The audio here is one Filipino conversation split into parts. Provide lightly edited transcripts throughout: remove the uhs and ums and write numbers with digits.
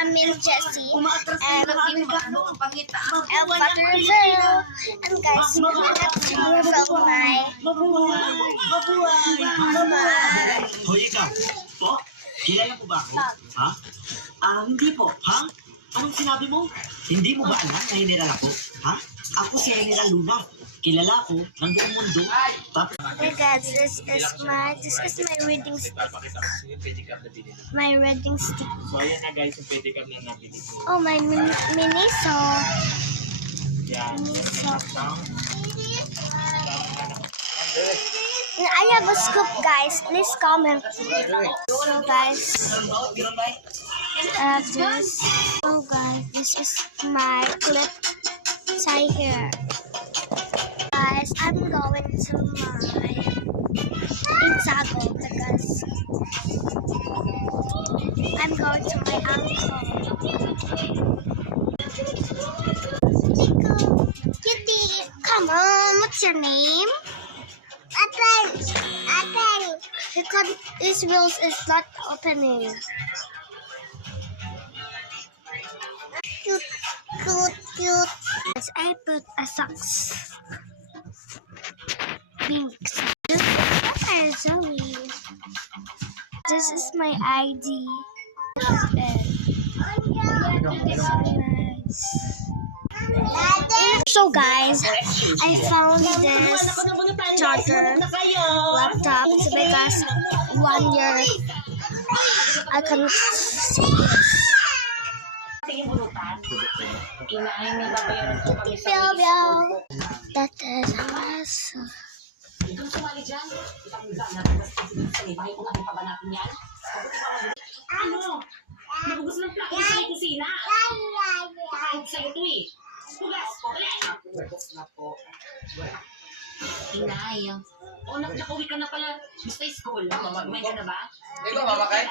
namin Jessie and Butterville. And guys, let's film Hoy, ikaw. Po? Kilala mo ba ako? Ha? Hindi po. Ha? Anong sinabi mo? Hindi mo ba alam na General ako? Ha? Ako si General Luna. Kilala ko ng buong mundo. Tapos... Hey guys, this is my reading stick. My reading stick. So ayan na guys, yung pedicab na nabili ko. Oh, my Miniso. Yan. I have a scoop, guys. Please comment. So guys, I have this. Oh guys, this is my clip tie here. Guys, I'm going to my Insago because I'm going to my uncle. Kitty, come on. What's your name? Apple. Because this wheels is not opening. Cute. Yes, I put a socks. Pink. Hi, Zoe. This is my ID. So guys, I found this charger laptop because 1 year I can see this. That is awesome. Ano? Nabugus ng plaka sa kusina. Pakahog sa ito eh. Hugas! Inay. O, nakauwi ka na pala. Basta school. May ka na ba? Ikaw, mamakay?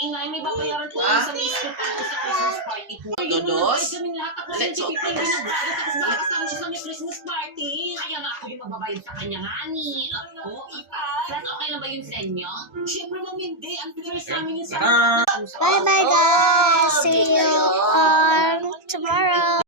Inay, may babayaran po sa may school tapos sa Christmas party po. Dodos? Ay, kaming lahat ako sa chipi pa yung ginagawa tapos makakasama siya sa may Christmas party. Kaya nga ako yung magbabayad sa kanya nga ni. Ako, Plus, okay lang ba yun sa inyo? Siyempre, ma'am, hindi. Ang pinari sa amin yung sa Bye bye guys. See you on tomorrow.